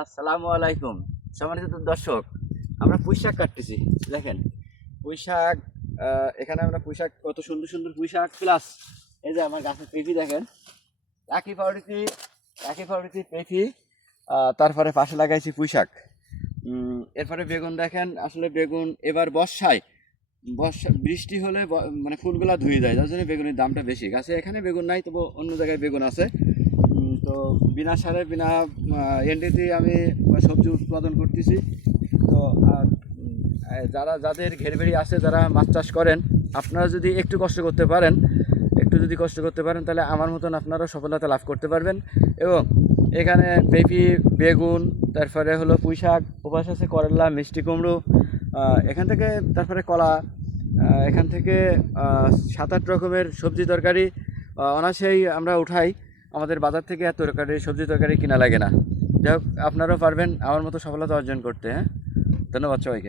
আসসালামু আলাইকুম। সম্মানিত দর্শক, আমরা পুঁইশাক কাটতেছি। দেখেন পুঁইশাক, এখানে আমরা পুঁইশাক, কত সুন্দর সুন্দর পুঁইশাক, প্লাস এই যে আমার গাছের পেঁপি দেখেন, একই পাউরুটি, একই পাউরুটি পেঁপি, তারপরে পাশে লাগাইছি পুঁইশাক। এরপরে বেগুন দেখেন, আসলে বেগুন এবার বর্ষা বৃষ্টি হলে মানে ফুলগুলা ধুয়ে যায়, যার জন্য বেগুনের দামটা বেশি। গাছে এখানে বেগুন নাই, তবু অন্য জায়গায় বেগুন আছে। তো বিনা সারে বিনা এনডিতে আমি সবজি উৎপাদন করতেছি। তো যাদের ঘেরবাড়ি আছে, যারা মাছ চাষ করেন, আপনারা যদি একটু কষ্ট করতে পারেন, তাহলে আমার মতন আপনারা সফলতা লাভ করতে পারবেন। এবং এখানে পেঁপি, বেগুন, তারপরে হলো পুঁই শাক, ওপাশে আছে করলা, মিষ্টি কুমড়ো, এখান থেকে তারপরে কলা, এখান থেকে 7-8 রকমের সবজি তরকারি অনায়াসেই আমরা উঠাই। আমাদের বাজার থেকে এত তরকারি, সবজি তরকারি কিনা লাগে না। যাই হোক, আপনারাও পারবেন আমার মতো সফলতা অর্জন করতে। হ্যাঁ, ধন্যবাদ সবাইকে।